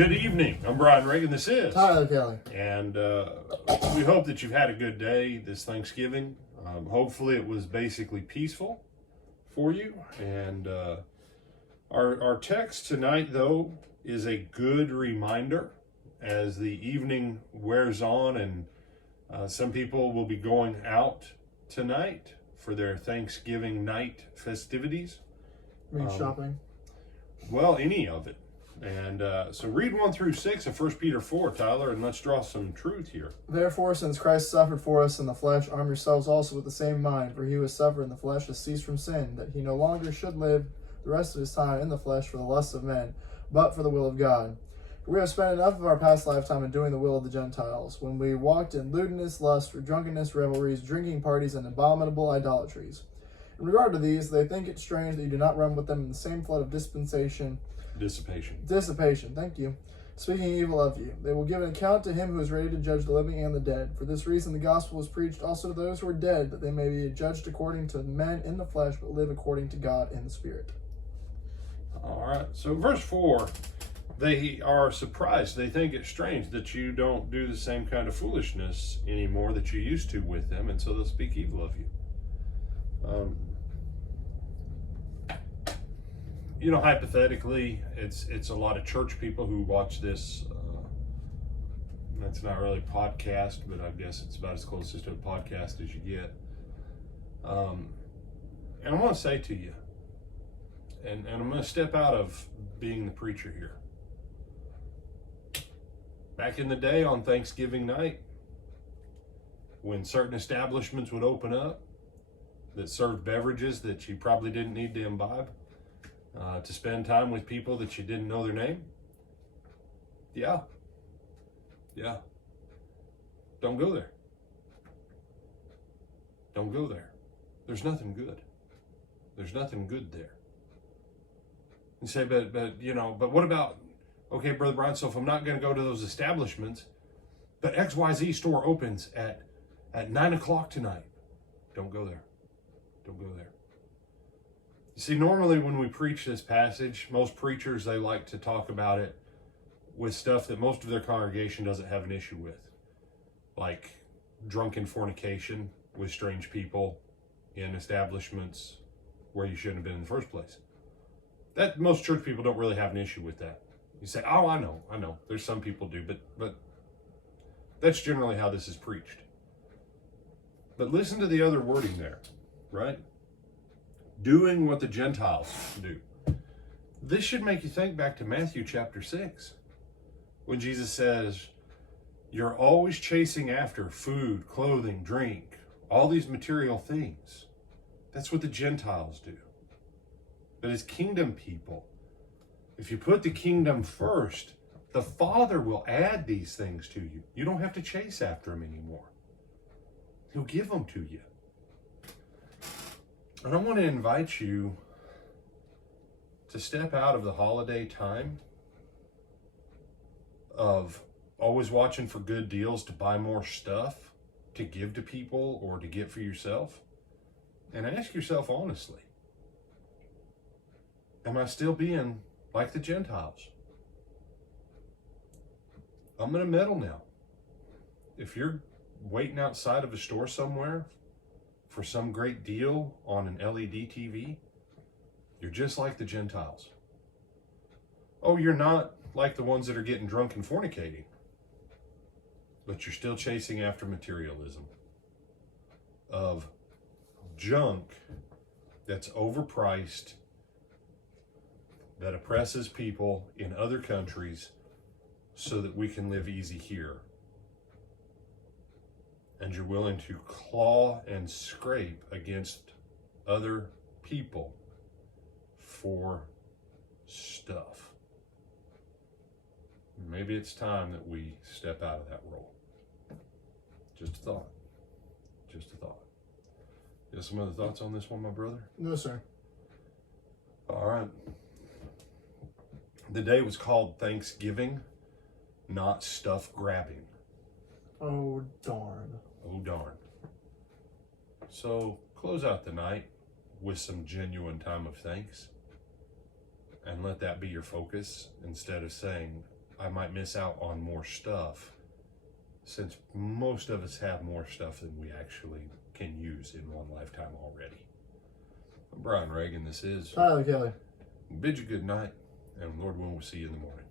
Good evening. I'm Brian Reagan. This is Tyler Kelly. And we hope that you've had a good day this Thanksgiving. Hopefully it was basically peaceful for you. And our text tonight, though, is a good reminder as the evening wears on, and some people will be going out tonight for their Thanksgiving night festivities. Shopping? Well, any of it. And so read 1 through 6 of 1 Peter 4, Tyler, and let's draw some truth here. Therefore, since Christ suffered for us in the flesh, arm yourselves also with the same mind, for he who has suffered in the flesh has ceased from sin, that he no longer should live the rest of his time in the flesh for the lusts of men, but for the will of God. For we have spent enough of our past lifetime in doing the will of the Gentiles, when we walked in lewdness, lust, drunkenness, revelries, drinking parties, and abominable idolatries. In regard to these, they think it strange that you do not run with them in the same flood of dissipation, thank you, speaking evil of you. They will give an account to him who is ready to judge the living and the dead. For this reason the gospel was preached also to those who are dead, that they may be judged according to men in the flesh, but live according to God in the Spirit. All right, so verse 4, they are surprised. They think it's strange that you don't do the same kind of foolishness anymore that you used to with them, and so they'll speak evil of you. Hypothetically, it's a lot of church people who watch this. That's not really a podcast, but I guess it's about as closest to a podcast as you get. And I want to say to you, and I'm going to step out of being the preacher here. Back in the day on Thanksgiving night, when certain establishments would open up that served beverages that you probably didn't need to imbibe, to spend time with people that you didn't know their name. Yeah. Don't go there. Don't go there. There's nothing good. There's nothing good there. You say, but what about, okay, Brother Brian, so if I'm not going to go to those establishments, but XYZ store opens at 9 o'clock tonight. Don't go there. Don't go there. You see, normally when we preach this passage, most preachers, they like to talk about it with stuff that most of their congregation doesn't have an issue with, like drunken fornication with strange people in establishments where you shouldn't have been in the first place. That most church people don't really have an issue with that. You say, oh, I know. There's some people do, but that's generally how this is preached. But listen to the other wording there, right? Doing what the Gentiles do. This should make you think back to Matthew chapter 6, when Jesus says, you're always chasing after food, clothing, drink, all these material things. That's what the Gentiles do. But as kingdom people, if you put the kingdom first, the Father will add these things to you. You don't have to chase after them anymore. He'll give them to you. And I want to invite you to step out of the holiday time of always watching for good deals to buy more stuff to give to people or to get for yourself, and ask yourself honestly, am I still being like the Gentiles? I'm going to meddle now. If you're waiting outside of a store somewhere for some great deal on an LED TV, you're just like the Gentiles. Oh, you're not like the ones that are getting drunk and fornicating, but you're still chasing after materialism of junk that's overpriced, that oppresses people in other countries so that we can live easy here. And you're willing to claw and scrape against other people for stuff. Maybe it's time that we step out of that role. Just a thought. Just a thought. You have some other thoughts on this one, my brother? No, sir. All right. The day was called Thanksgiving, not stuff grabbing. Oh, darn. Oh, darn. So close out the night with some genuine time of thanks, and let that be your focus instead of saying, I might miss out on more stuff, since most of us have more stuff than we actually can use in one lifetime already. I'm Brian Reagan. This is Tyler Kelly. Bid you good night, and Lord willing, we'll see you in the morning.